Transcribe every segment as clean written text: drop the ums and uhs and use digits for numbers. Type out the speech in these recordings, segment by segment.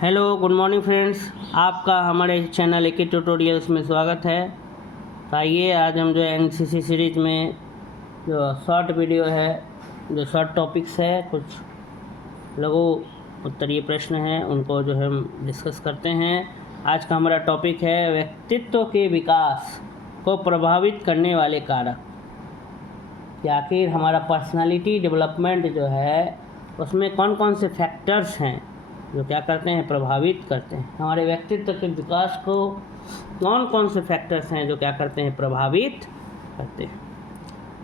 Hello good morning friends, आपका हमारे channel एके tutorials में स्वागत है। तो आइए आज हम जो एनसीसी सीरीज में जो शॉर्ट वीडियो है, जो शॉर्ट टॉपिक्स है, कुछ लघु उत्तरीय प्रश्न हैं, उनको जो है हम डिस्कस करते हैं। आज का हमारा टॉपिक है व्यक्तित्व के विकास को प्रभावित करने वाले कारक। कि आखिर हमारा पर्सनालिटी डेवलपमेंट जो है उसमें कौन कौन से फैक्टर्स हैं जो क्या करते हैं, प्रभावित करते हैं। हमारे व्यक्तित्व के विकास को कौन कौन से फैक्टर्स हैं जो क्या करते हैं, प्रभावित करते हैं।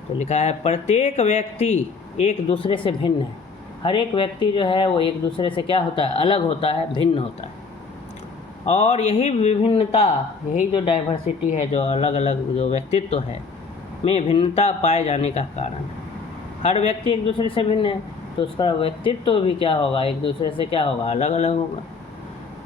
तो लिखा है प्रत्येक व्यक्ति एक दूसरे से भिन्न है। हर एक व्यक्ति जो है वो एक दूसरे से क्या होता है, अलग होता है, भिन्न होता है। और यही विभिन्नता, यही जो डाइवर्सिटी है, जो अलग अलग जो व्यक्तित्व है में भिन्नता पाए जाने का कारण है। हर व्यक्ति एक दूसरे से भिन्न है तो उसका व्यक्तित्व भी क्या होगा, एक दूसरे से क्या होगा, अलग अलग होगा।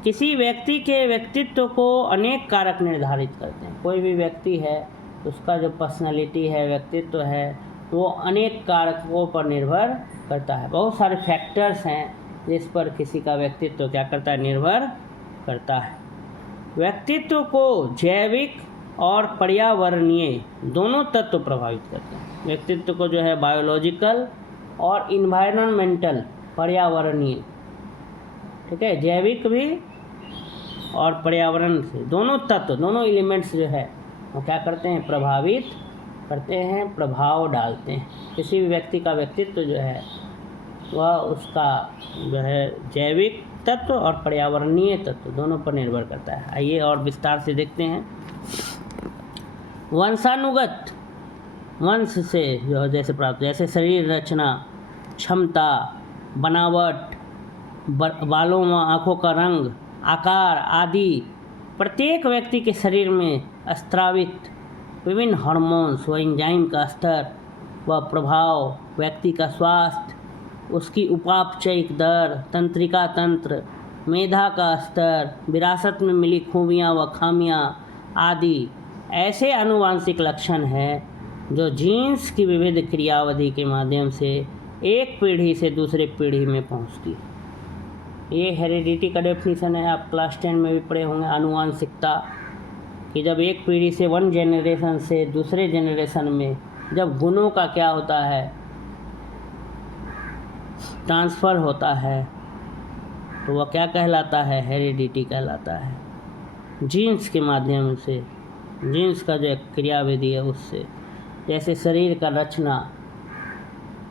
किसी व्यक्ति के व्यक्तित्व को अनेक कारक निर्धारित करते हैं। कोई भी व्यक्ति है उसका जो पर्सनालिटी है, व्यक्तित्व है, वो अनेक कारकों पर निर्भर करता है। बहुत सारे फैक्टर्स हैं जिस पर किसी का व्यक्तित्व क्या करता है, निर्भर करता है। व्यक्तित्व को जैविक और पर्यावरणीय दोनों तत्व प्रभावित करते हैं। व्यक्तित्व को जो है बायोलॉजिकल और इन्वायरमेंटल, पर्यावरणीय, ठीक है, जैविक भी और पर्यावरण से दोनों तत्व, दोनों एलिमेंट्स जो है वो क्या करते हैं, प्रभावित करते हैं, प्रभाव डालते हैं। किसी भी व्यक्ति का व्यक्तित्व जो है वह उसका जो है जैविक तत्व और पर्यावरणीय तत्व दोनों पर निर्भर करता है। आइए और विस्तार से देखते हैं। वंशानुगत, वंश से जो जैसे प्राप्त, जैसे शरीर रचना, क्षमता, बनावट, बालों व आँखों का रंग, आकार आदि प्रत्येक व्यक्ति के शरीर में स्त्रावित विभिन्न हार्मोन्स व एंजाइम का स्तर व प्रभाव, व्यक्ति का स्वास्थ्य, उसकी उपापचयिक दर, तंत्रिका तंत्र, मेधा का स्तर, विरासत में मिली खूबियाँ व खामियाँ आदि ऐसे आनुवांशिक लक्षण हैं जो जीन्स की विविध क्रियाविधि के माध्यम से एक पीढ़ी से दूसरे पीढ़ी में पहुंचती है। ये हेरिडिटी का डेफिनेशन है, आप क्लास 10 में भी पढ़े होंगे, आनुवांशिकता। कि जब एक पीढ़ी से, वन जनरेशन से दूसरे जनरेशन में जब गुणों का क्या होता है, ट्रांसफ़र होता है, तो वह क्या कहलाता है, हेरिडिटी कहलाता है। जीन्स के माध्यम से, जीन्स का जो क्रियाविधि है उससे, जैसे शरीर का रचना,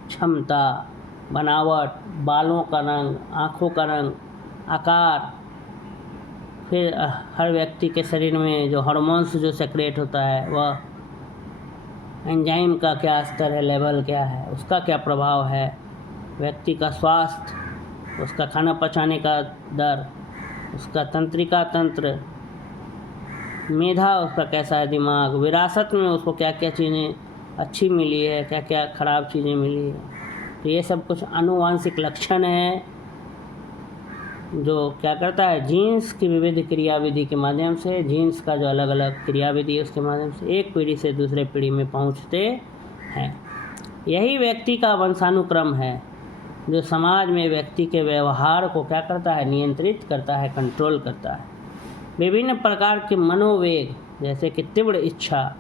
क्षमता, बनावट, बालों का रंग, आँखों का रंग, आकार, फिर हर व्यक्ति के शरीर में जो हार्मोन्स जो सेक्रेट होता है, वह एंजाइम का क्या स्तर है, लेवल क्या है, उसका क्या प्रभाव है, व्यक्ति का स्वास्थ्य, उसका खाना पचाने का दर, उसका तंत्रिका तंत्र, मेधा उसका कैसा है, दिमाग, विरासत में उसको क्या क्या चीज़ें अच्छी मिली है, क्या क्या खराब चीज़ें मिली है। तो ये सब कुछ आनुवांशिक लक्षण है जो क्या करता है, जीन्स की विविध क्रियाविधि के माध्यम से, जीन्स का जो अलग अलग क्रियाविधि है उसके माध्यम से एक पीढ़ी से दूसरे पीढ़ी में पहुंचते हैं। यही व्यक्ति का वंशानुक्रम है जो समाज में व्यक्ति के व्यवहार को क्या करता है, नियंत्रित करता है, कंट्रोल करता है। विभिन्न प्रकार के मनोवेग, जैसे कि तीव्र इच्छा,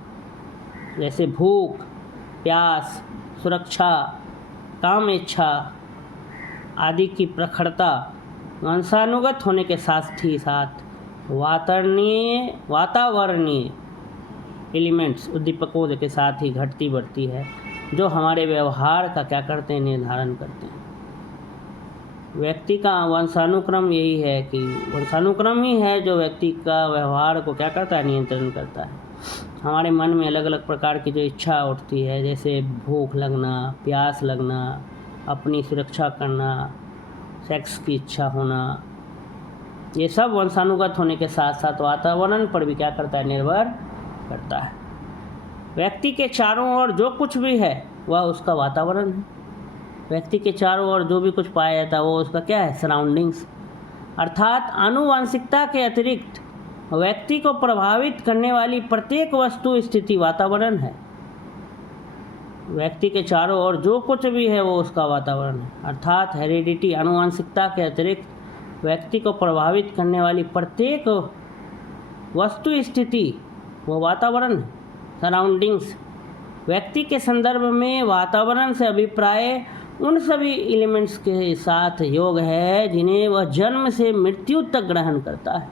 जैसे भूख, प्यास, सुरक्षा, काम इच्छा आदि की प्रखरता वंशानुगत होने के साथ ही साथ वातावरणीय एलिमेंट्स, उद्दीपकों के साथ ही घटती बढ़ती है, जो हमारे व्यवहार का क्या करते हैं, निर्धारण करते हैं। व्यक्ति का वंशानुक्रम यही है कि वंशानुक्रम ही है जो व्यक्ति का व्यवहार को क्या करता है, नियंत्रण करता है। हमारे मन में अलग अलग प्रकार की जो इच्छा उठती है, जैसे भूख लगना, प्यास लगना, अपनी सुरक्षा करना, सेक्स की इच्छा होना, ये सब वंशानुगत होने के साथ साथ वातावरण पर भी क्या करता है, निर्भर करता है। व्यक्ति के चारों ओर जो कुछ भी है वह उसका वातावरण है। व्यक्ति के चारों ओर जो भी कुछ पाया जाता है वो उसका क्या है, सराउंडिंग्स। अर्थात आनुवांशिकता के अतिरिक्त व्यक्ति को प्रभावित करने वाली प्रत्येक वस्तु स्थिति वातावरण है। व्यक्ति के चारों ओर जो कुछ भी है वो उसका वातावरण है। अर्थात हेरिडिटी, आनुवांशिकता के अतिरिक्त व्यक्ति को प्रभावित करने वाली प्रत्येक वस्तु स्थिति वो वातावरण है, सराउंडिंग्स। व्यक्ति के संदर्भ में वातावरण से अभिप्राय उन सभी एलिमेंट्स के साथ योग है जिन्हें वह जन्म से मृत्यु तक ग्रहण करता है।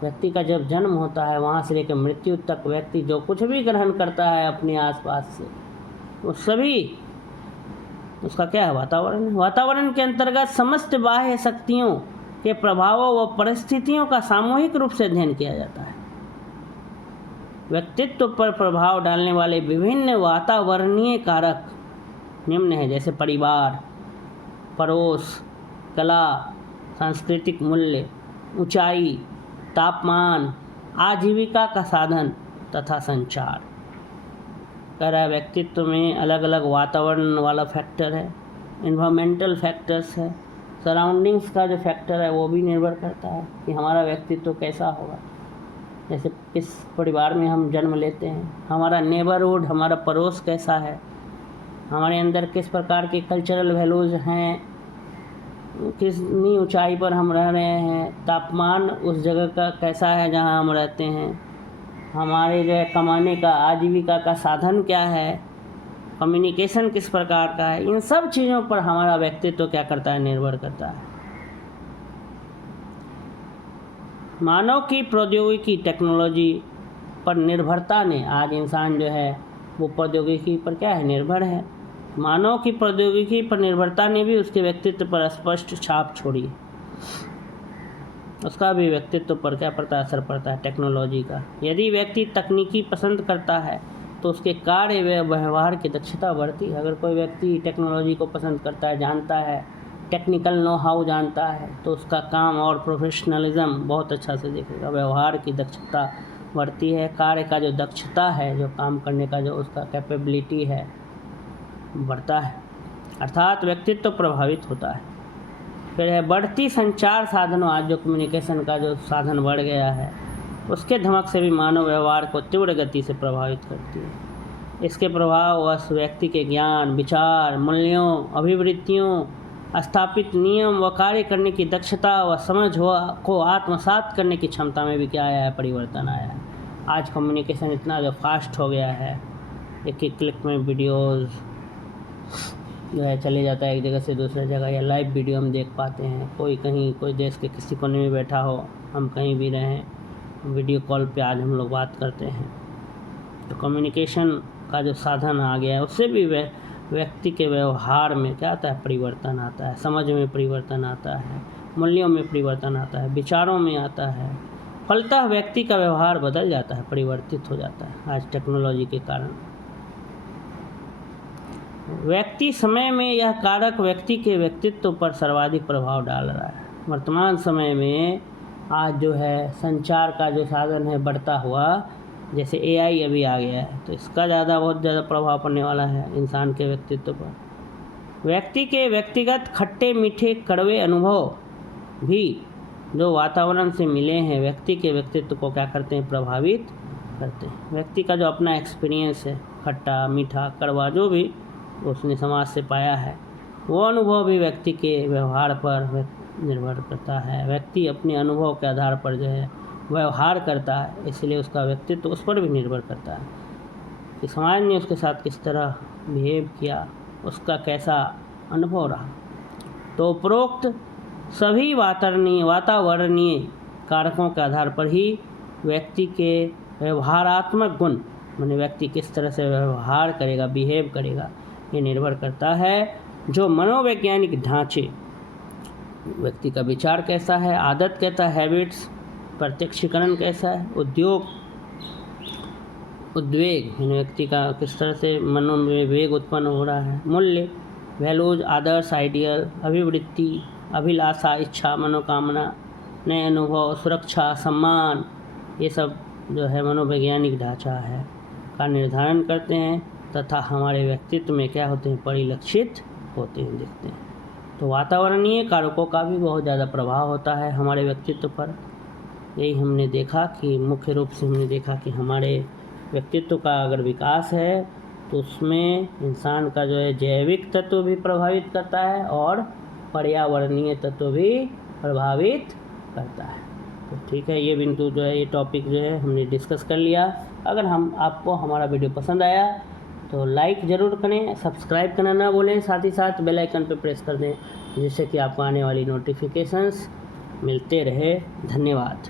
व्यक्ति का जब जन्म होता है वहाँ से लेकर मृत्यु तक व्यक्ति जो कुछ भी ग्रहण करता है अपने आसपास से, वो सभी उसका क्या है, वातावरण है। वातावरण के अंतर्गत समस्त बाह्य शक्तियों के प्रभावों व परिस्थितियों का सामूहिक रूप से अध्ययन किया जाता है। व्यक्तित्व पर प्रभाव डालने वाले विभिन्न वातावरणीय कारक निम्न है, जैसे परिवार, पड़ोस, कला, सांस्कृतिक मूल्य, ऊंचाई, तापमान, आजीविका का साधन तथा संचार। कह रहा है व्यक्तित्व में अलग अलग वातावरण वाला फैक्टर है, इन्वायरमेंटल फैक्टर्स है, सराउंडिंग्स का जो फैक्टर है वो भी निर्भर करता है कि हमारा व्यक्तित्व कैसा होगा। जैसे किस परिवार में हम जन्म लेते हैं, हमारा नेबरहुड, हमारा पड़ोस कैसा है, हमारे अंदर किस प्रकार के कल्चरल वैल्यूज़ हैं, कितनी ऊंचाई पर हम रह रहे हैं, तापमान उस जगह का कैसा है जहां हम रहते हैं, हमारे जो है कमाने का, आजीविका का साधन क्या है, कम्युनिकेशन किस प्रकार का है, इन सब चीज़ों पर हमारा व्यक्तित्व क्या करता है, निर्भर करता है। मानव की प्रौद्योगिकी, टेक्नोलॉजी पर निर्भरता ने, आज इंसान जो है वो प्रौद्योगिकी पर क्या है, निर्भर है। मानव की प्रौद्योगिकी पर निर्भरता ने भी उसके व्यक्तित्व पर स्पष्ट छाप छोड़ी। उसका भी व्यक्तित्व पर क्या पड़ता है, असर पड़ता है टेक्नोलॉजी का। यदि व्यक्ति तकनीकी पसंद करता है तो उसके कार्य व व्यवहार की दक्षता बढ़ती है। अगर कोई व्यक्ति टेक्नोलॉजी को पसंद करता है, जानता है, टेक्निकल नो हाउ जानता है, तो उसका काम और प्रोफेशनलिज्म बहुत अच्छा से दिखेगा, व्यवहार की दक्षता बढ़ती है, कार्य का जो दक्षता है, जो काम करने का जो उसका कैपेबिलिटी है, बढ़ता है, अर्थात व्यक्तित्व प्रभावित होता है। फिर है बढ़ती संचार साधनों। आज जो कम्युनिकेशन का जो साधन बढ़ गया है उसके धमक से भी मानव व्यवहार को तीव्र गति से प्रभावित करती है। इसके प्रभाव उस व्यक्ति के ज्ञान, विचार, मूल्यों, अभिवृत्तियों, स्थापित नियम व कार्य करने की दक्षता व समझ को आत्मसात करने की क्षमता में भी क्या आया है, परिवर्तन आया है। आज कम्युनिकेशन इतना जो फास्ट हो गया है, एक ही क्लिक में वीडियोज़ जो है चले जाता है एक जगह से दूसरी जगह, या लाइव वीडियो हम देख पाते हैं। कोई कहीं, कोई देश के किसी कोने में बैठा हो, हम कहीं भी रहें, वीडियो कॉल पे आज हम लोग बात करते हैं। तो कम्युनिकेशन का जो साधन आ गया है उससे भी व्यक्ति के व्यवहार में क्या आता है, परिवर्तन आता है, समझ में परिवर्तन आता है, मूल्यों में परिवर्तन आता है, विचारों में आता है। फलतः व्यक्ति का व्यवहार बदल जाता है, परिवर्तित हो जाता है आज टेक्नोलॉजी के कारण। व्यक्ति समय में यह कारक व्यक्ति के व्यक्तित्व पर सर्वाधिक प्रभाव डाल रहा है। वर्तमान समय में आज जो है संचार का जो साधन है बढ़ता हुआ, जैसे AI अभी आ गया है, तो इसका बहुत ज़्यादा प्रभाव पड़ने वाला है इंसान के व्यक्तित्व पर। व्यक्ति के व्यक्तिगत खट्टे मीठे कड़वे अनुभव भी जो वातावरण से मिले हैं व्यक्ति के व्यक्तित्व को क्या करते हैं, प्रभावित करते हैं। व्यक्ति का जो अपना एक्सपीरियंस है, खट्टा मीठा कड़वा जो भी उसने समाज से पाया है, वो अनुभव भी व्यक्ति के व्यवहार पर निर्भर करता है। व्यक्ति अपने अनुभव के आधार पर जो है व्यवहार करता है, इसलिए उसका व्यक्तित्व उस पर भी निर्भर करता है कि समाज ने उसके साथ किस तरह बिहेव किया, उसका कैसा अनुभव रहा। तो उपरोक्त सभी वातावरणीय कारकों के आधार पर ही व्यक्ति के व्यवहारात्मक गुण, माने व्यक्ति किस तरह से व्यवहार करेगा, बिहेव करेगा, ये निर्भर करता है। जो मनोवैज्ञानिक ढांचे, व्यक्ति का विचार कैसा है, आदत कैसा है, हैबिट्स, प्रत्यक्षीकरण कैसा है, उद्वेग व्यक्ति का किस तरह से मनो में वेग उत्पन्न हो रहा है, मूल्य, वैल्यूज, आदर्श, आइडियल, अभिवृत्ति, अभिलाषा, इच्छा, मनोकामना, नए अनुभव, सुरक्षा, सम्मान, ये सब जो है मनोवैज्ञानिक ढांचा है का निर्धारण करते हैं तथा हमारे व्यक्तित्व में क्या होते हैं, परिलक्षित होते हैं, दिखते हैं। तो वातावरणीय कारकों का भी बहुत ज़्यादा प्रभाव होता है हमारे व्यक्तित्व पर। यही हमने देखा कि मुख्य रूप से हमने देखा कि हमारे व्यक्तित्व का अगर विकास है तो उसमें इंसान का जो है जैविक तत्व भी प्रभावित करता है और पर्यावरणीय तत्व भी प्रभावित करता है। तो ठीक है, ये बिंदु जो है, ये टॉपिक जो है हमने डिस्कस कर लिया। अगर आपको हमारा वीडियो पसंद आया तो लाइक ज़रूर करें, सब्सक्राइब करना ना भूलें, साथ ही साथ बेल आइकन पर प्रेस कर दें जिससे कि आपको आने वाली नोटिफिकेशंस मिलते रहे। धन्यवाद।